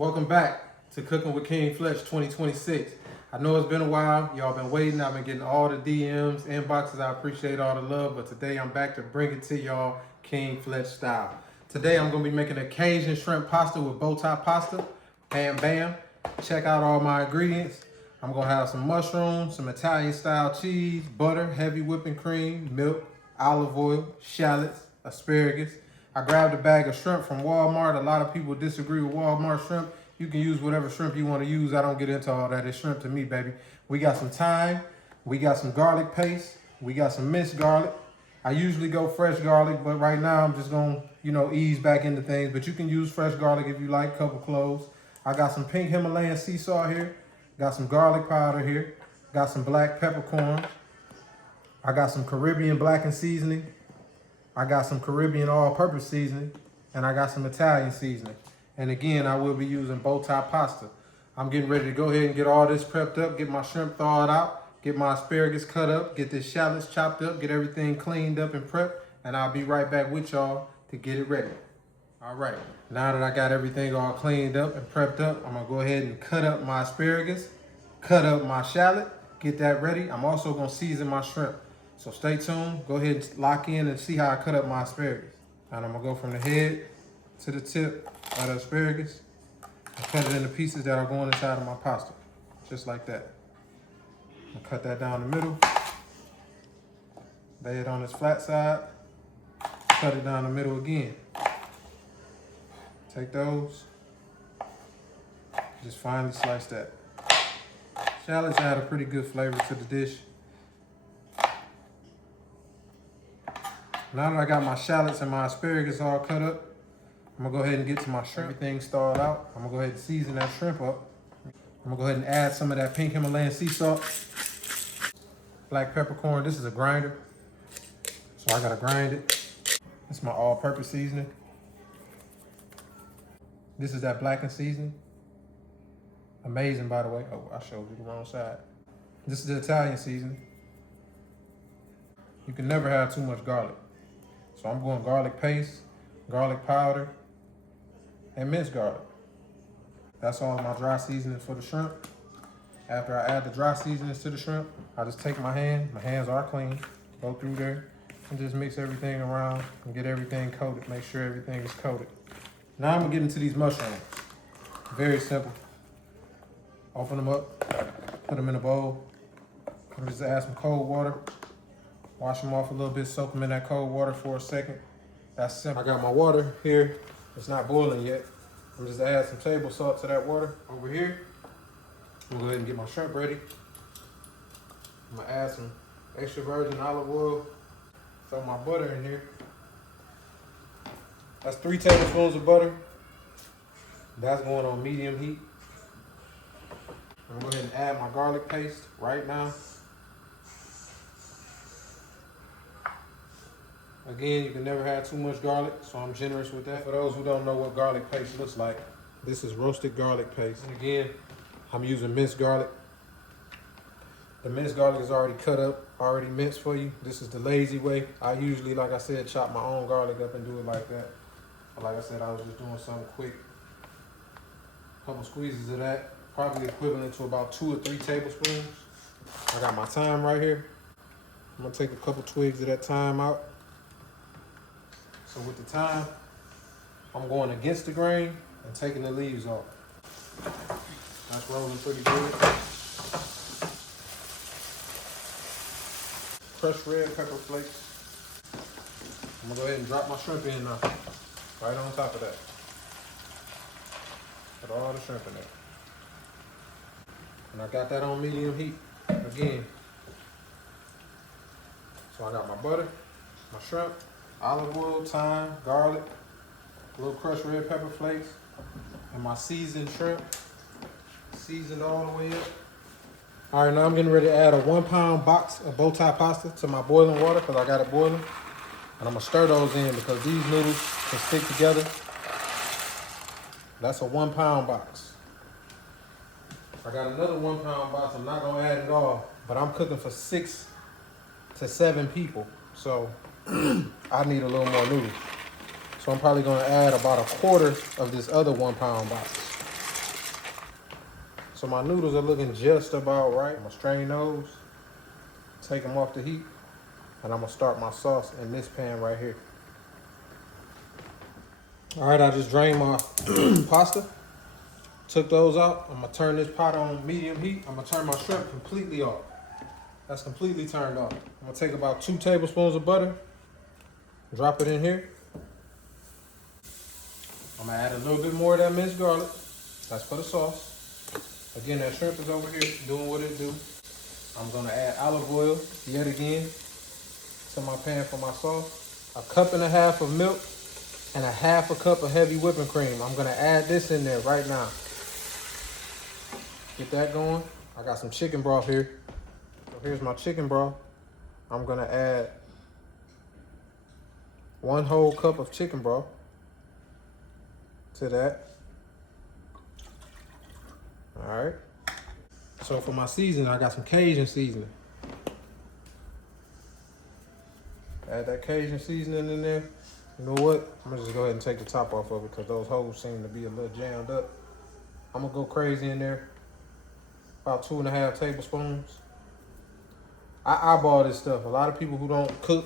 Welcome back to Cooking with King Fletch 2026. I know it's been a while. Y'all been waiting. I've been getting all the DMs, inboxes. I appreciate all the love. But today I'm back to bring it to y'all King Fletch style. Today I'm going to be making a Cajun Shrimp Pasta with Bowtie pasta. Bam, bam. Check out all my ingredients. I'm going to have some mushrooms, some Italian style cheese, butter, heavy whipping cream, milk, olive oil, shallots, asparagus. I grabbed a bag of shrimp from Walmart. A lot of people disagree with Walmart shrimp. You can use whatever shrimp you want to use. I don't get into all that. It's shrimp to me, baby. We got some thyme. We got some garlic paste. We got some minced garlic. I usually go fresh garlic, but right now I'm just going to, ease back into things. But you can use fresh garlic if you like, a couple cloves. I got some pink Himalayan sea salt here. Got some garlic powder here. Got some black peppercorns. I got some Caribbean blackened seasoning. I got some Caribbean all-purpose seasoning, and I got some Italian seasoning. And again, I will be using Bowtie pasta. I'm getting ready to go ahead and get all this prepped up, get my shrimp thawed out, get my asparagus cut up, get this shallots chopped up, get everything cleaned up and prepped, and I'll be right back with y'all to get it ready. All right, now that I got everything all cleaned up and prepped up, I'm gonna go ahead and cut up my asparagus, cut up my shallot, get that ready. I'm also gonna season my shrimp. So stay tuned, go ahead and lock in and see how I cut up my asparagus. And I'm gonna go from the head to the tip of the asparagus and cut it into pieces that are going inside of my pasta, just like that. I'm gonna cut that down the middle, lay it on its flat side, cut it down the middle again. Take those, just finely slice that. Shallots add a pretty good flavor to the dish. Now that I got my shallots and my asparagus all cut up, I'm gonna go ahead and get to my shrimp. Everything stalled out. I'm gonna go ahead and season that shrimp up. I'm gonna go ahead and add some of that pink Himalayan sea salt, black peppercorn. This is a grinder, so I gotta grind it. It's my all-purpose seasoning. This is that blackened seasoning. Amazing, by the way. Oh, I showed you the wrong side. This is the Italian seasoning. You can never have too much garlic. So I'm going garlic paste, garlic powder, and minced garlic. That's all my dry seasoning for the shrimp. After I add the dry seasonings to the shrimp, I just take my hands are clean, go through there, and just mix everything around and get everything coated, make sure everything is coated. Now I'm gonna get into these mushrooms. Very simple. Open them up, put them in a bowl. I'm just add some cold water. Wash them off a little bit, soak them in that cold water for a second. That's simple. I got my water here. It's not boiling yet. I'm just add some table salt to that water over here. I'm gonna go ahead and get my shrimp ready. I'm gonna add some extra virgin olive oil. Throw my butter in here. That's 3 tablespoons of butter. That's going on medium heat. I'm gonna go ahead and add my garlic paste right now. Again, you can never have too much garlic, so I'm generous with that. For those who don't know what garlic paste looks like, this is roasted garlic paste. And again, I'm using minced garlic. The minced garlic is already cut up, already minced for you. This is the lazy way. I usually, like I said, chop my own garlic up and do it like that. But like I said, I was just doing something quick. A couple squeezes of that, probably equivalent to about 2 or 3 tablespoons. I got my thyme right here. I'm gonna take a couple twigs of that thyme out. So with the thyme, I'm going against the grain and taking the leaves off. That's rolling pretty good. Crushed red pepper flakes. I'm gonna go ahead and drop my shrimp in now, right on top of that. Put all the shrimp in there. And I got that on medium heat again. So I got my butter, my shrimp, olive oil, thyme, garlic, a little crushed red pepper flakes, and my seasoned shrimp, seasoned all the way up. All right, now I'm getting ready to add a 1-pound box of Bowtie pasta to my boiling water because I got it boiling. And I'm gonna stir those in because these noodles can stick together. That's a 1-pound box. I got another 1-pound box. I'm not gonna add it all, but I'm cooking for 6 to 7 people. So I need a little more noodles. So I'm probably gonna add about 1/4 of this other 1-pound box. So my noodles are looking just about right. I'm gonna strain those, take them off the heat, and I'm gonna start my sauce in this pan right here. All right, I just drained my pasta, took those out. I'm gonna turn this pot on medium heat. I'm gonna turn my shrimp completely off. That's completely turned off. I'm gonna take about 2 tablespoons of butter, drop it in here. I'm gonna add a little bit more of that minced garlic. That's for the sauce. Again, that shrimp is over here doing what it do. I'm gonna add olive oil yet again to my pan for my sauce. 1.5 cups of milk and 1/2 cup of heavy whipping cream. I'm gonna add this in there right now. Get that going. I got some chicken broth here. So here's my chicken broth. I'm gonna add 1 whole cup of chicken broth to that. All right. So for my seasoning, I got some Cajun seasoning. Add that Cajun seasoning in there. You know what? I'm gonna just go ahead and take the top off of it because those holes seem to be a little jammed up. I'm gonna go crazy in there. About 2.5 tablespoons. I eyeball this stuff. A lot of people who don't cook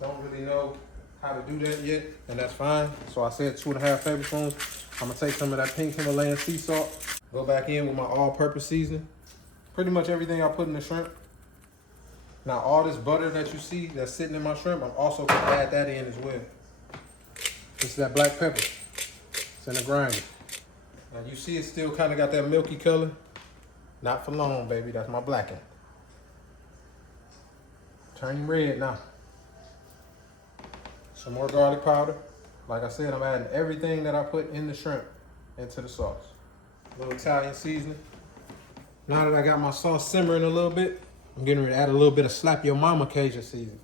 don't really know how to do that yet, and that's fine. So I said 2.5 tablespoons. I'm gonna take some of that pink Himalayan sea salt, go back in with my all-purpose seasoning. Pretty much everything I put in the shrimp. Now all this butter that you see that's sitting in my shrimp, I'm also gonna add that in as well. This is that black pepper. It's in the grinder. Now you see it still kind of got that milky color. Not for long, baby. That's my blackened. Turning red now. Some more garlic powder. Like I said, I'm adding everything that I put in the shrimp into the sauce. A little Italian seasoning. Now that I got my sauce simmering a little bit, I'm getting ready to add a little bit of Slap Your Mama Cajun seasoning.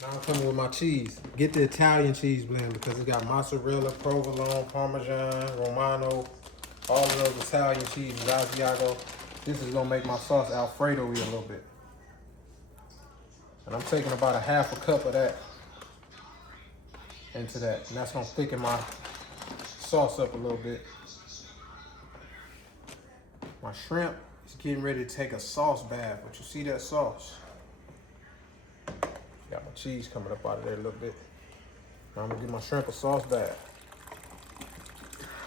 Now I'm coming with my cheese. Get the Italian cheese blend because it's got mozzarella, provolone, parmesan, romano, all of those Italian cheeses, Asiago. This is gonna make my sauce Alfredo-y a little bit. And I'm taking about 1/2 cup of that into that. And that's gonna thicken my sauce up a little bit. My shrimp is getting ready to take a sauce bath, but you see that sauce? Got my cheese coming up out of there a little bit. Now I'm gonna give my shrimp a sauce bath.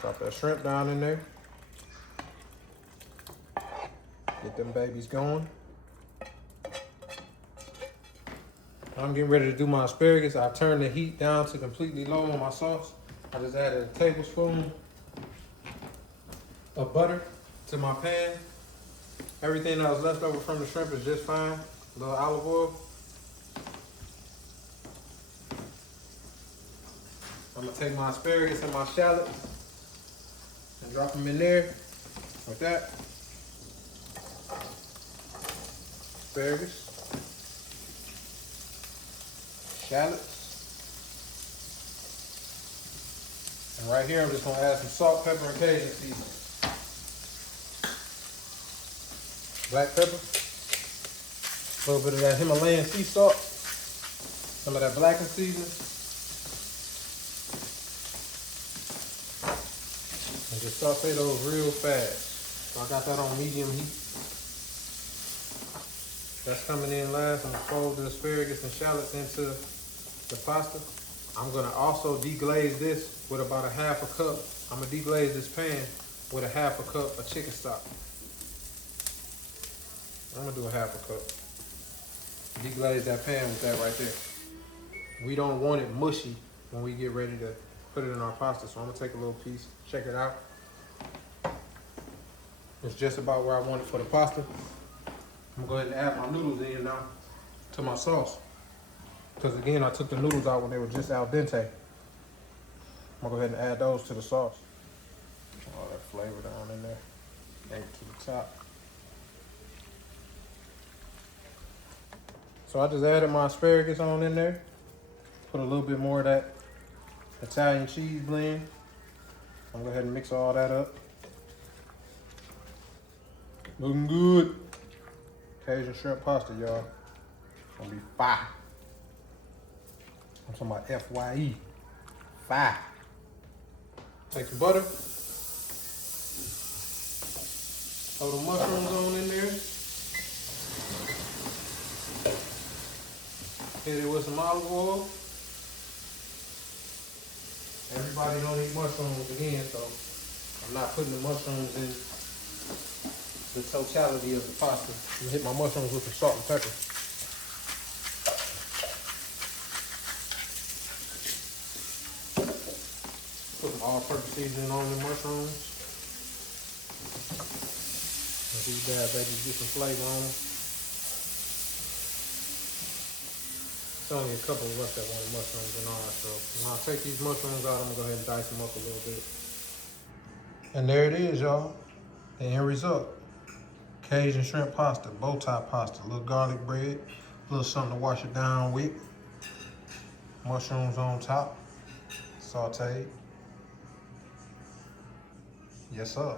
Drop that shrimp down in there. Get them babies going. I'm getting ready to do my asparagus. I turned the heat down to completely low on my sauce. I just added a tablespoon of butter to my pan. Everything that was left over from the shrimp is just fine. A little olive oil. I'm gonna take my asparagus and my shallots and drop them in there like that. Asparagus, shallots, and right here I'm just gonna add some salt, pepper, and Cajun seasoning. Black pepper, a little bit of that Himalayan sea salt, some of that blackened seasoning, and just saute those real fast. So I got that on medium heat. That's coming in last. I'm gonna fold the asparagus and shallots into the pasta. I'm gonna also deglaze this with about 1/2 cup. I'm gonna deglaze this pan with 1/2 cup of chicken stock. I'm gonna do 1/2 cup. Deglaze that pan with that right there. We don't want it mushy when we get ready to put it in our pasta, so I'm gonna take a little piece, check it out. It's just about where I want it for the pasta. I'm gonna go ahead and add my noodles in now to my sauce. Because again, I took the noodles out when they were just al dente. I'm gonna go ahead and add those to the sauce. All that flavor down in there. Bring it to the top. So I just added my asparagus on in there. Put a little bit more of that Italian cheese blend. I'm gonna go ahead and mix all that up. Looking good. Cajun shrimp pasta, y'all. Gonna be fire. I'm talking about FYE. Fire. Take some butter. Throw the mushrooms on in there. Hit it with some olive oil. Everybody don't eat mushrooms again, so I'm not putting the mushrooms in the totality of the pasta. I'm gonna hit my mushrooms with some salt and pepper. Put some all-purpose seasoning on the mushrooms. These bad babies get some flavor on them. It's only a couple of us that want mushrooms in ours, so when I take these mushrooms out, I'm gonna go ahead and dice them up a little bit. And there it is, y'all. The end result. Cajun shrimp pasta, bow tie pasta, a little garlic bread, a little something to wash it down with. Mushrooms on top, sauteed. Yes, sir.